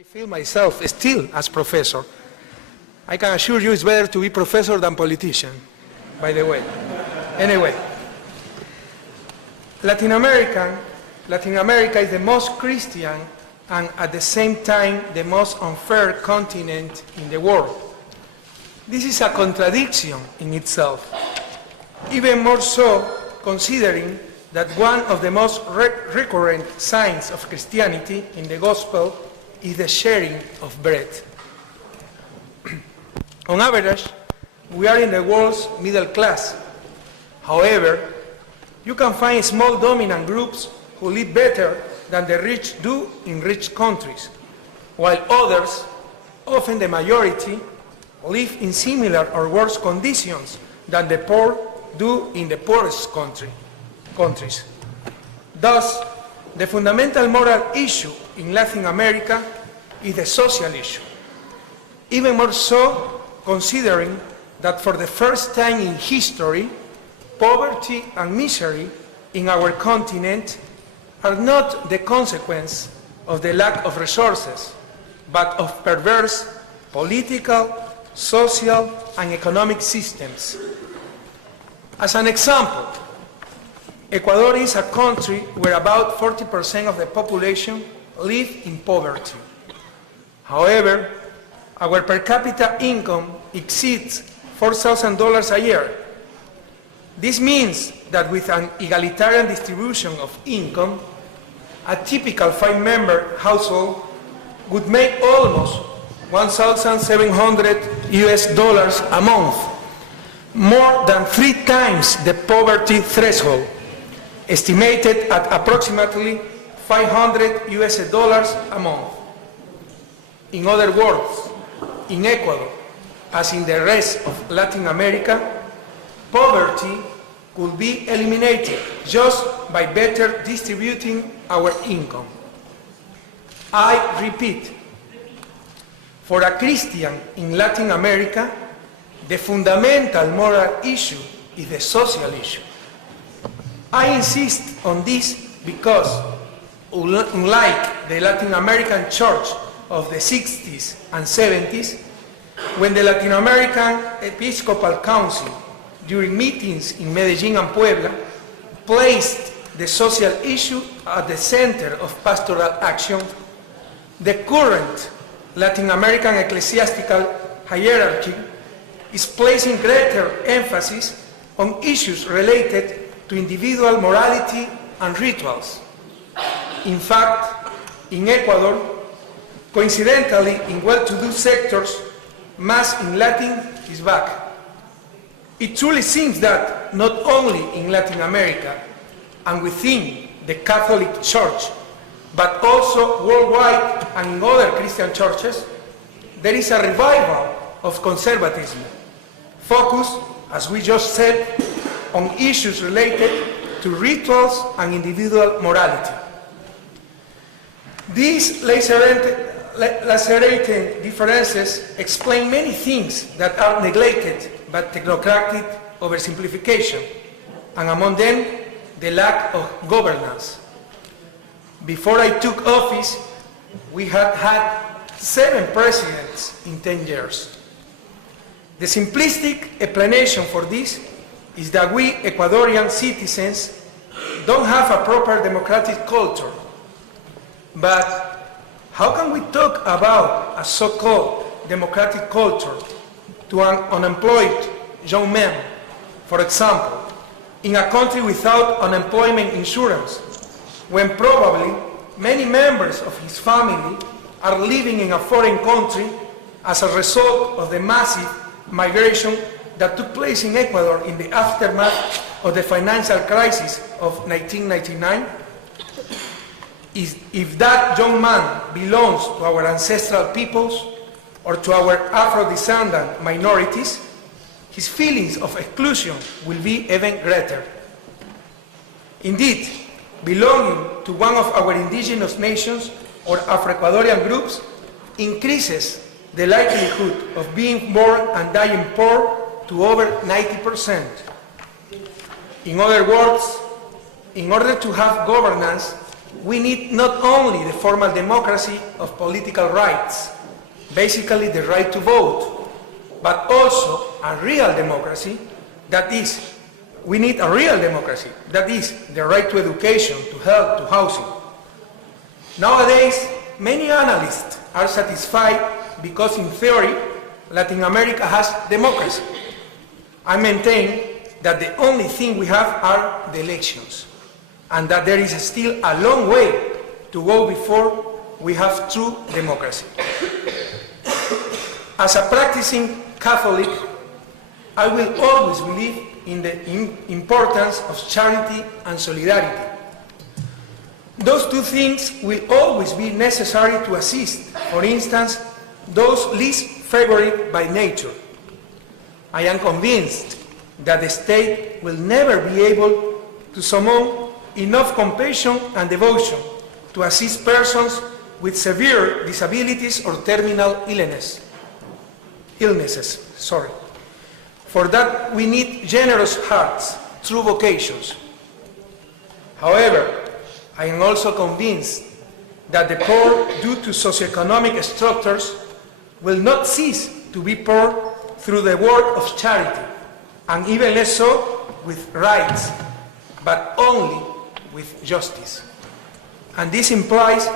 I feel myself still as professor. I can assure you it's better to be professor than politician, by the way. Anyway, Latin America is the most Christian and at the same time the most unfair continent in the world. This is a contradiction in itself, even more so considering that one of the most recurrent signs of Christianity in the gospel is the sharing of bread. On average, we are in the world's middle class. However, you can find small dominant groups who live better than the rich do in rich countries, while others, often the majority, live in similar or worse conditions than the poor do in the poorest countries. Thus, the fundamental moral issue in Latin America is the social issue. Even more so, considering that for the first time in history, poverty and misery in our continent are not the consequence of the lack of resources, but of perverse political, social, and economic systems. As an example, Ecuador is a country where about 40% of the population live in poverty. However, our per capita income exceeds $4,000 a year. This means that with an egalitarian distribution of income, a typical 5-member household would make almost $1,700 a month, more than 3 times the poverty threshold, estimated at approximately $500 a month. In other words, in Ecuador, as in the rest of Latin America, poverty could be eliminated just by better distributing our income. I repeat, for a Christian in Latin America, the fundamental moral issue is the social issue. I insist on this because, unlike the Latin American church of the 60s and 70s, when the Latin American Episcopal Council, during meetings in Medellin and Puebla, placed the social issue at the center of pastoral action, the current Latin American ecclesiastical hierarchy is placing greater emphasis on issues related to individual morality and rituals. In fact, in Ecuador, coincidentally, in well-to-do sectors, Mass in Latin is back. It truly seems that not only in Latin America and within the Catholic Church, but also worldwide and in other Christian churches, there is a revival of conservatism, focused, as we just said, on issues related to rituals and individual morality. These lacerating differences explain many things that are neglected by technocratic oversimplification, and among them, the lack of governance. Before I took office, we had had 7 presidents in 10 years. The simplistic explanation for this is that we Ecuadorian citizens don't have a proper democratic culture. But how can we talk about a so-called democratic culture to an unemployed young man, for example, in a country without unemployment insurance, when probably many members of his family are living in a foreign country as a result of the massive migration that took place in Ecuador in the aftermath of the financial crisis of 1999? If that young man belongs to our ancestral peoples or to our Afro-descendant minorities, his feelings of exclusion will be even greater. Indeed, belonging to one of our indigenous nations or Afro-Ecuadorian groups increases the likelihood of being born and dying poor to over 90%. In other words, in order to have governance, we need not only the formal democracy of political rights, basically the right to vote, but also a real democracy, that is, we need a real democracy, that is, the right to education, to health, to housing. Nowadays, many analysts are satisfied because in theory, Latin America has democracy. I maintain that the only thing we have are the elections, and that there is still a long way to go before we have true democracy. As a practicing Catholic, I will always believe in the importance of charity and solidarity. Those two things will always be necessary to assist, for instance, those least favored by nature. I am convinced that the state will never be able to summon enough compassion and devotion to assist persons with severe disabilities or terminal illnesses. For that, we need generous hearts, true vocations. However, I am also convinced that the poor, due to socioeconomic structures, will not cease to be poor through the work of charity, and even less so with rights, but only with justice. And this implies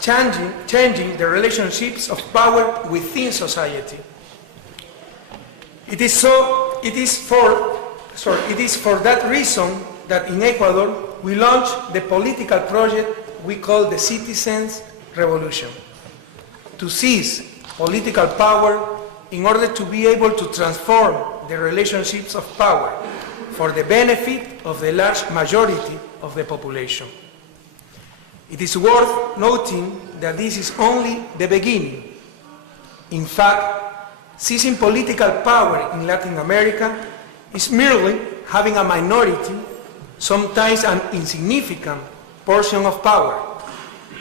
changing the relationships of power within society. It is for that reason that in Ecuador we launched the political project we call the Citizens' Revolution, to seize political power in order to be able to transform the relationships of power for the benefit of the large majority of the population. It is worth noting that this is only the beginning. In fact, seizing political power in Latin America is merely having a minority, sometimes an insignificant portion of power,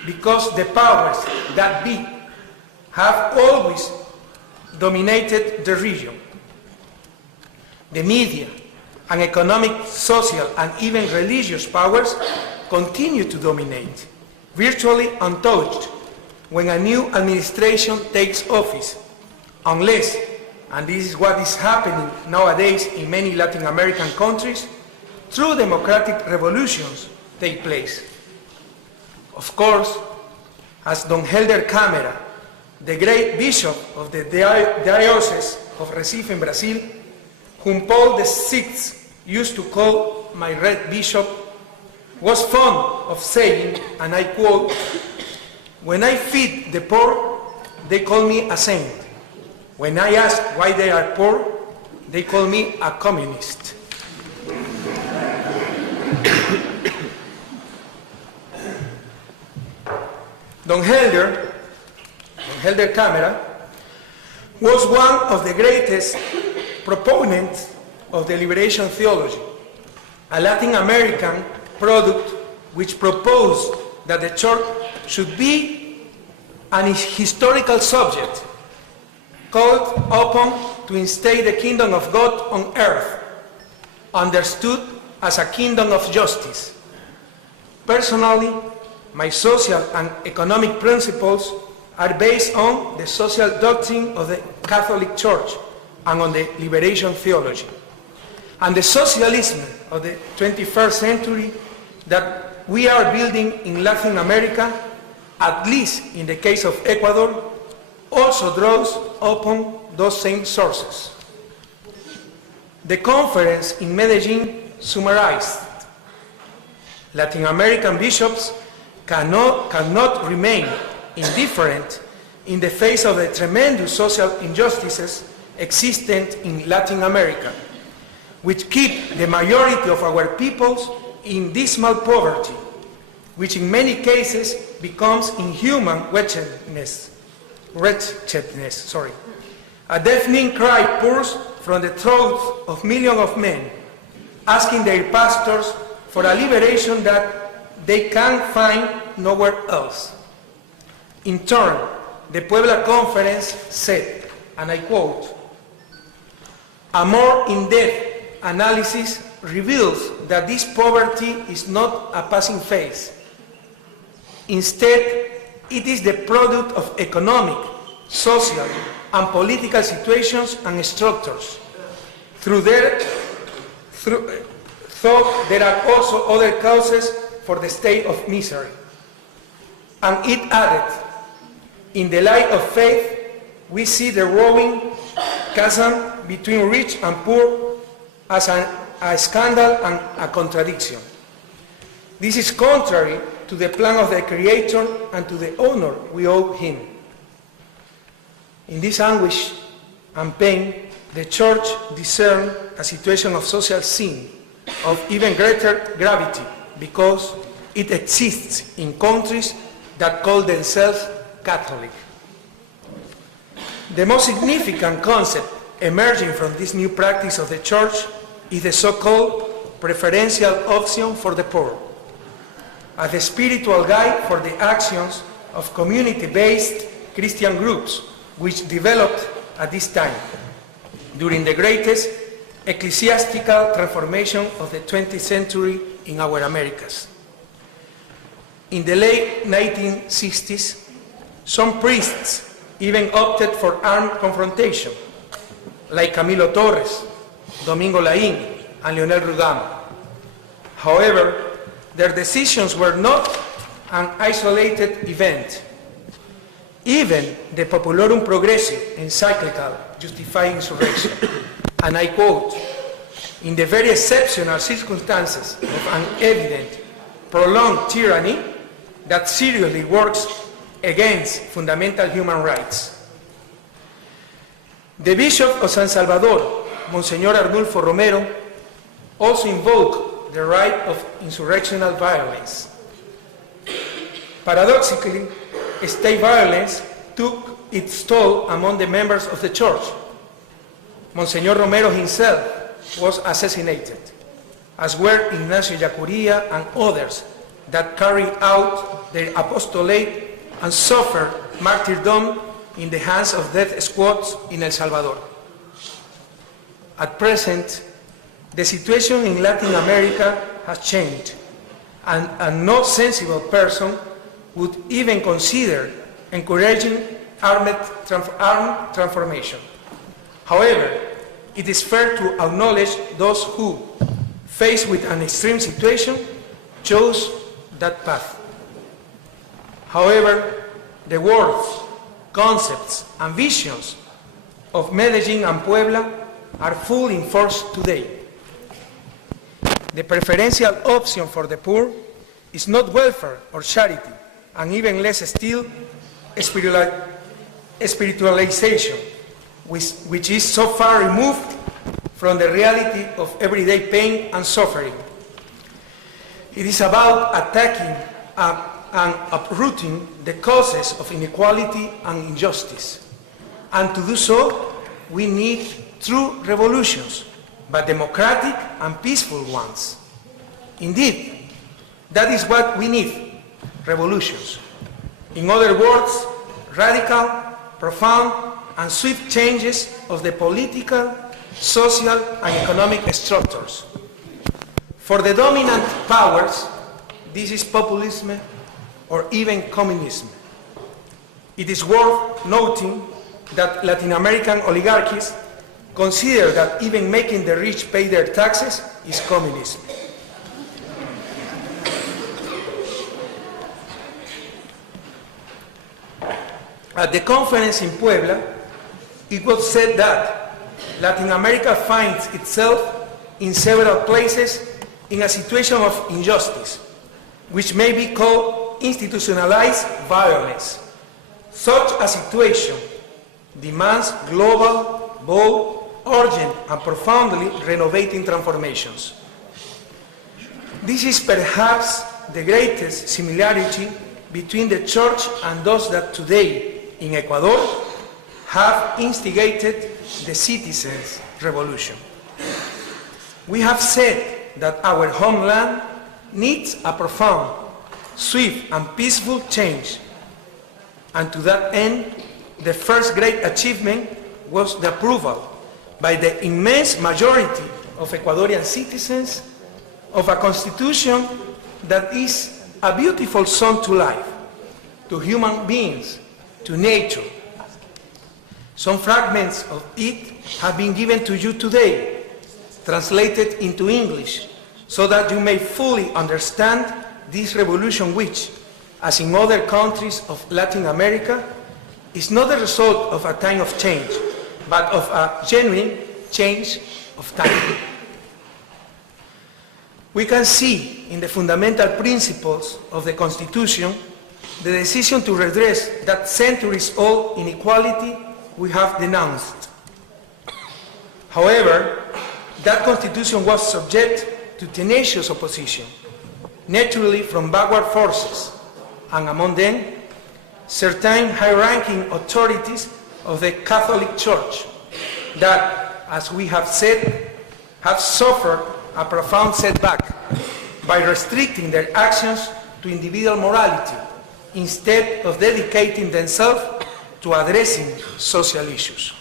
because the powers that be have always dominated the region. The media and economic, social, and even religious powers continue to dominate, virtually untouched, when a new administration takes office, unless, and this is what is happening nowadays in many Latin American countries, true democratic revolutions take place. Of course, as Don Helder Câmara, the great bishop of the Diocese of Recife in Brazil, whom Paul VI used to call my red bishop, was fond of saying, and I quote, "When I feed the poor, they call me a saint. When I ask why they are poor, they call me a communist." Don Helder Câmara was one of the greatest proponents of the liberation theology, a Latin American product which proposed that the church should be an historical subject called upon to instate the kingdom of God on earth, understood as a kingdom of justice. Personally, my social and economic principles are based on the social doctrine of the Catholic Church and on the liberation theology. And the socialism of the 21st century that we are building in Latin America, at least in the case of Ecuador, also draws upon those same sources. The conference in Medellin summarized, Latin American bishops cannot remain indifferent in the face of the tremendous social injustices existent in Latin America, which keep the majority of our peoples in dismal poverty, which in many cases becomes inhuman wretchedness. A deafening cry pours from the throats of millions of men, asking their pastors for a liberation that they can find nowhere else. In turn, the Puebla Conference said, and I quote, "A more in-depth analysis reveals that this poverty is not a passing phase, Instead, it is the product of economic, social, and political situations and structures. Though there are also other causes for the state of misery. And it added, in the light of faith, we see the growing chasm between rich and poor as a scandal and a contradiction. This is contrary to the plan of the Creator and to the honor we owe Him. In this anguish and pain, the Church discerned a situation of social sin of even greater gravity because it exists in countries that call themselves Catholic. The most significant concept emerging from this new practice of the Church is the so-called preferential option for the poor, as the spiritual guide for the actions of community-based Christian groups which developed at this time, during the greatest ecclesiastical transformation of the 20th century in our Americas. In the late 1960s, some priests even opted for armed confrontation, like Camilo Torres, Domingo Laín, and Leonel Rudama. However, their decisions were not an isolated event. Even the Populorum Progressive encyclical justifying insurrection, and I quote, "In the very exceptional circumstances of an evident, prolonged tyranny that seriously works against fundamental human rights." The Bishop of San Salvador, Monsignor Arnulfo Romero, also invoked the right of insurrectional violence. Paradoxically, state violence took its toll among the members of the Church. Monsignor Romero himself was assassinated, as were Ignacio Yacuría and others that carried out their apostolate and suffered martyrdom in the hands of death squads in El Salvador. At present, the situation in Latin America has changed, and no sensible person would even consider encouraging armed transformation. However, it is fair to acknowledge those who, faced with an extreme situation, chose that path. However, the words, concepts, and visions of Medellin and Puebla are fully in force today. The preferential option for the poor is not welfare or charity, and even less still, spiritualization, which is so far removed from the reality of everyday pain and suffering. It is about attacking and uprooting the causes of inequality and injustice. And to do so, we need true revolutions, but democratic and peaceful ones. Indeed, that is what we need, revolutions. In other words, radical, profound, and swift changes of the political, social, and economic structures. For the dominant powers, this is populism or even communism. It is worth noting that Latin American oligarchies consider that even making the rich pay their taxes is communism. At the conference in Puebla, it was said that Latin America finds itself in several places in a situation of injustice, which may be called institutionalized violence. Such a situation demands global, bold, urgent, and profoundly renovating transformations. This is perhaps the greatest similarity between the Church and those that today in Ecuador have instigated the citizens' revolution. We have said that our homeland needs a profound, swift, and peaceful change. And to that end, the first great achievement was the approval by the immense majority of Ecuadorian citizens of a constitution that is a beautiful song to life, to human beings, to nature. Some fragments of it have been given to you today, translated into English, so that you may fully understand this revolution which, as in other countries of Latin America, is not the result of a time of change, but of a genuine change of time. We can see in the fundamental principles of the Constitution the decision to redress that centuries-old inequality we have denounced. However, that Constitution was subject to tenacious opposition, naturally from backward forces, and among them, certain high-ranking authorities of the Catholic Church that, as we have said, have suffered a profound setback by restricting their actions to individual morality instead of dedicating themselves to addressing social issues.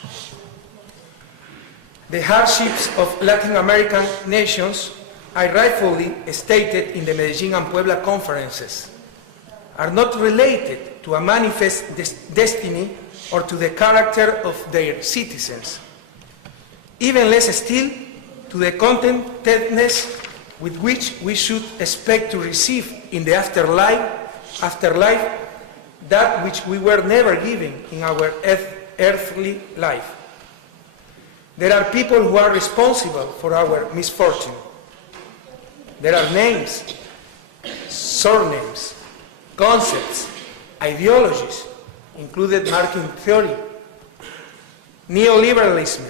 The hardships of Latin American nations are rightfully stated in the Medellin and Puebla conferences, are not related to a manifest destiny or to the character of their citizens, even less still to the contentedness with which we should expect to receive in the afterlife that which we were never given in our earthly life. There are people who are responsible for our misfortune. There are names, surnames, concepts, ideologies, included marking theory, neoliberalism,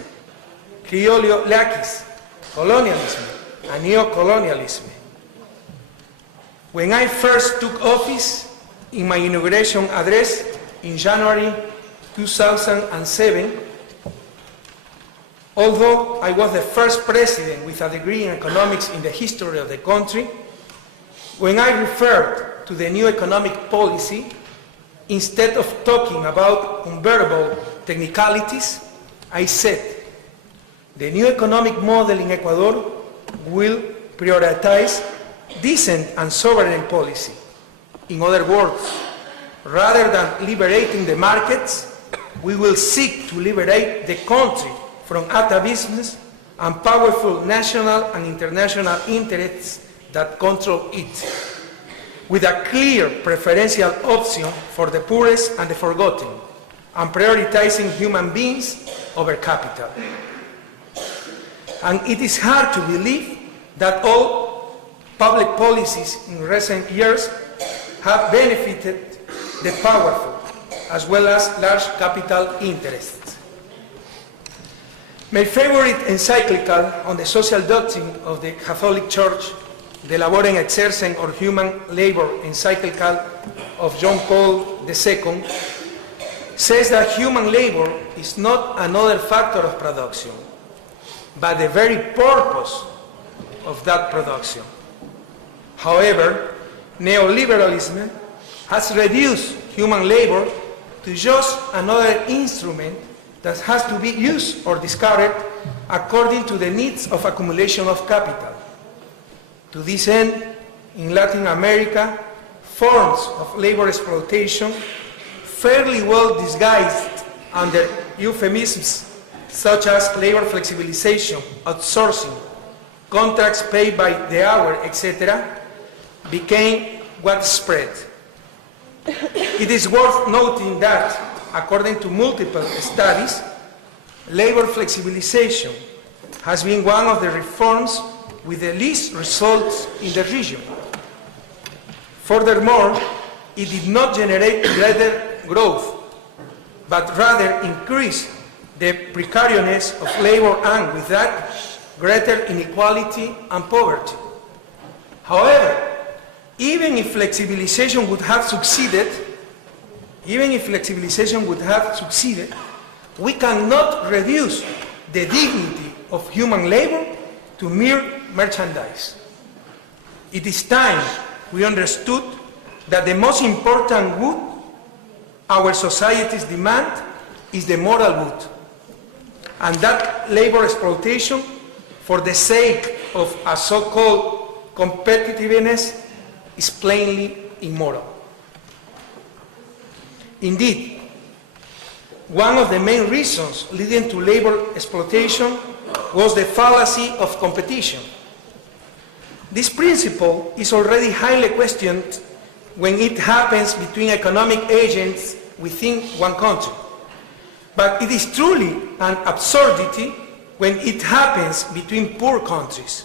criollo-laquis, colonialism, and neocolonialism. When I first took office in my inauguration address in January 2007, although I was the first president with a degree in economics in the history of the country, when I referred to the new economic policy, instead of talking about unbearable technicalities, I said, the new economic model in Ecuador will prioritize decent and sovereign policy. In other words, rather than liberating the markets, we will seek to liberate the country from atavisms and powerful national and international interests that control it, with a clear preferential option for the poorest and the forgotten, and prioritizing human beings over capital. And it is hard to believe that all public policies in recent years have benefited the powerful, as well as large capital interests. My favorite encyclical on the social doctrine of the Catholic Church, the Labor and Exercen or Human Labor encyclical of John Paul II, says that human labor is not another factor of production, but the very purpose of that production. However, neoliberalism has reduced human labor to just another instrument that has to be used or discarded according to the needs of accumulation of capital. To this end, in Latin America, forms of labor exploitation, fairly well disguised under euphemisms such as labor flexibilization, outsourcing, contracts paid by the hour, etc., became widespread. It is worth noting that, according to multiple studies, labor flexibilization has been one of the reforms with the least results in the region. Furthermore, it did not generate greater growth, but rather increased the precariousness of labor and, with that, greater inequality and poverty. However, even if flexibilization would have succeeded, we cannot reduce the dignity of human labor to mere merchandise. It is time we understood that the most important good our societies demand is the moral good, and that labor exploitation for the sake of a so-called competitiveness is plainly immoral. Indeed, one of the main reasons leading to labor exploitation was the fallacy of competition. This principle is already highly questioned when it happens between economic agents within one country. But it is truly an absurdity when it happens between poor countries,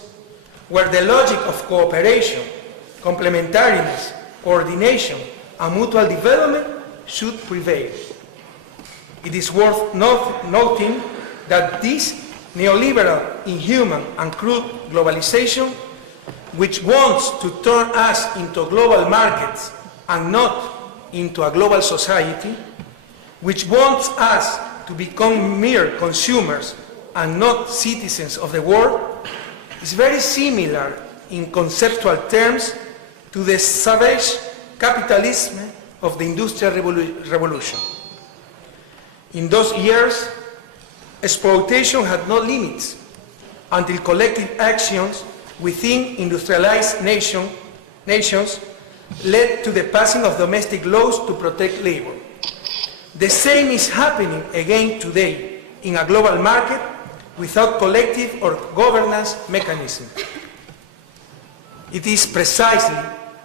where the logic of cooperation, complementariness, coordination, and mutual development should prevail. It is worth noting that this neoliberal, inhuman, and crude globalization, which wants to turn us into global markets and not into a global society, which wants us to become mere consumers and not citizens of the world, is very similar in conceptual terms to the savage capitalism of the Industrial Revolution. In those years, exploitation had no limits until collective actions within industrialized nations led to the passing of domestic laws to protect labor. The same is happening again today in a global market without collective or governance mechanism. It is precisely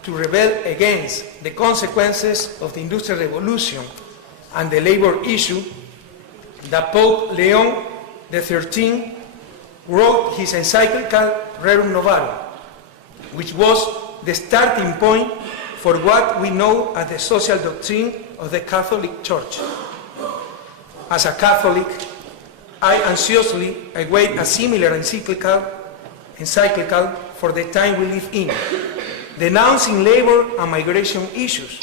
to rebel against the consequences of the Industrial Revolution and the labor issue that Pope Leon XIII wrote his encyclical Rerum Novarum, which was the starting point for what we know as the social doctrine of the Catholic Church. As a Catholic, I anxiously await a similar encyclical for the time we live in, denouncing labor and migration issues.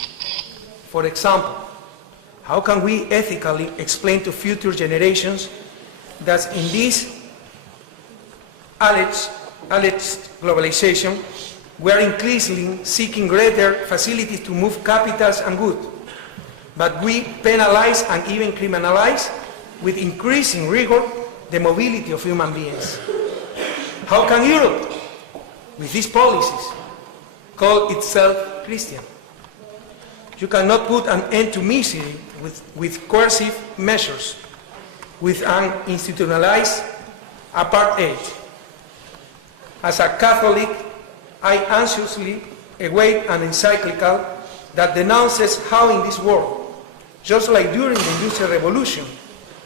For example, how can we ethically explain to future generations that in this alleged globalization, we are increasingly seeking greater facilities to move capitals and goods, but we penalize and even criminalize with increasing rigor the mobility of human beings? How can Europe, with these policies, call itself Christian? You cannot put an end to misery with coercive measures, with an institutionalized apartheid. As a Catholic, I anxiously await an encyclical that denounces how in this world, just like during the Industrial Revolution,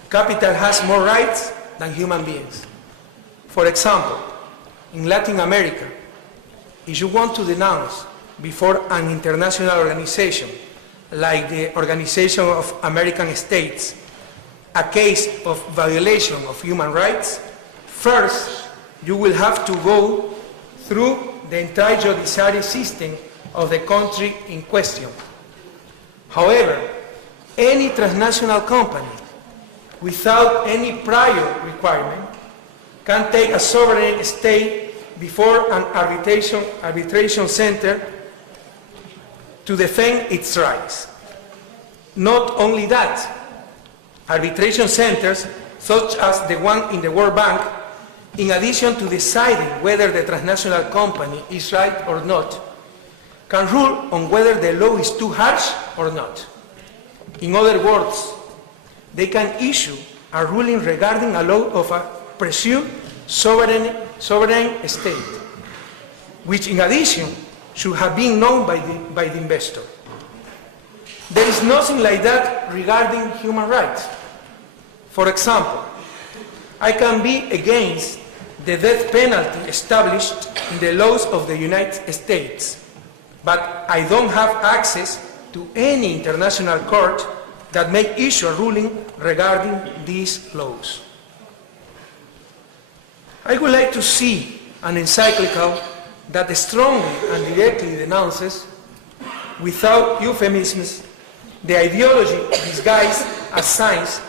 capital has more rights than human beings. For example, in Latin America, if you want to denounce before an international organization like the Organization of American States a case of violation of human rights, first you will have to go through the entire judiciary system of the country in question. However, any transnational company, without any prior requirement, can take a sovereign state before an arbitration center to defend its rights. Not only that, arbitration centers, such as the one in the World Bank, in addition to deciding whether the transnational company is right or not, can rule on whether the law is too harsh or not. In other words, they can issue a ruling regarding a law of a presumed sovereign state, which in addition should have been known by the investor. There is nothing like that regarding human rights. For example, I can be against the death penalty established in the laws of the United States, but I don't have access to any international court that may issue a ruling regarding these laws. I would like to see an encyclical that strongly and directly denounces, without euphemisms, the ideology disguised as science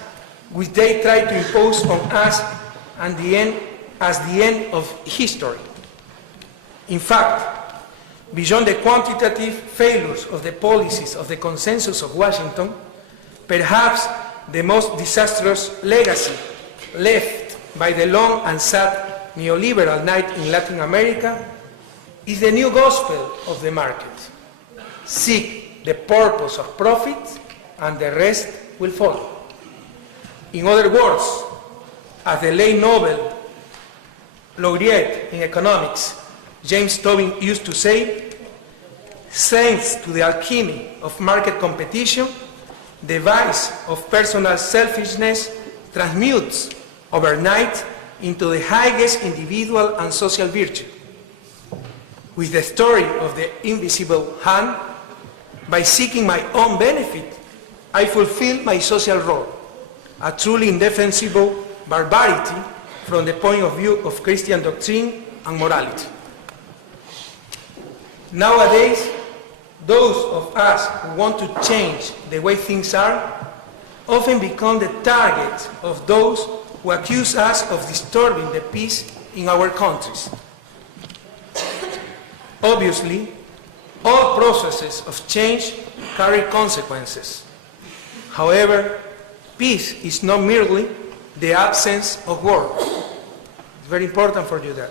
which they try to impose on us and as the end of history. In fact, beyond the quantitative failures of the policies of the consensus of Washington, perhaps the most disastrous legacy left by the long and sad neoliberal night in Latin America is the new gospel of the market. Seek the purpose of profit and the rest will follow. In other words, as the late Nobel laureate in economics, James Tobin, used to say, thanks to the alchemy of market competition, the vice of personal selfishness transmutes overnight into the highest individual and social virtue. With the story of the invisible hand, by seeking my own benefit, I fulfill my social role, a truly indefensible barbarity from the point of view of Christian doctrine and morality. Nowadays, those of us who want to change the way things are often become the target of those who accuse us of disturbing the peace in our countries. Obviously, all processes of change carry consequences. However, peace is not merely the absence of war. It's very important for you that.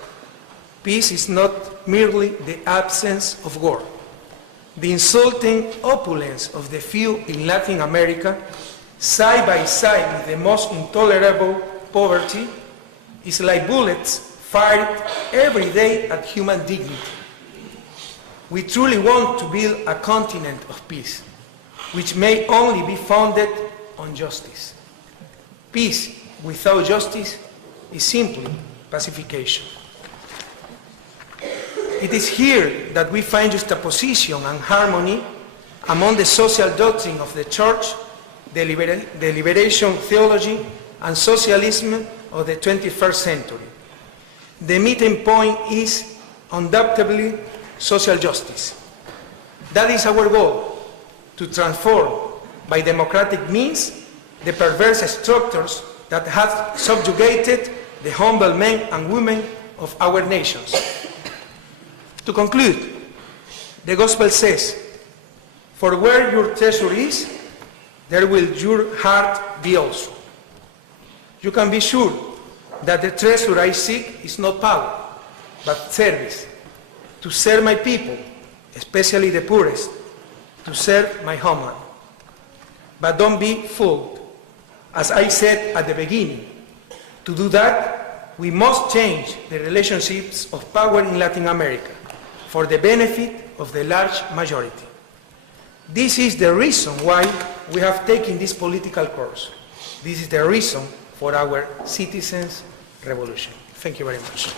Peace is not merely the absence of war. The insulting opulence of the few in Latin America, side by side with the most intolerable poverty, is like bullets fired every day at human dignity. We truly want to build a continent of peace, which may only be founded on justice. Peace without justice is simply pacification. It is here that we find juxtaposition and harmony among the social doctrine of the Church, the liberation theology, and socialism of the 21st century. The meeting point is undoubtedly social justice. That is our goal, to transform by democratic means the perverse structures that have subjugated the humble men and women of our nations. To conclude, the Gospel says, "For where your treasure is, there will your heart be also." You can be sure that the treasure I seek is not power, but service. To serve my people, especially the poorest, to serve my homeland. But don't be fooled. As I said at the beginning, to do that, we must change the relationships of power in Latin America for the benefit of the large majority. This is the reason why we have taken this political course. This is the reason for our citizens' revolution. Thank you very much.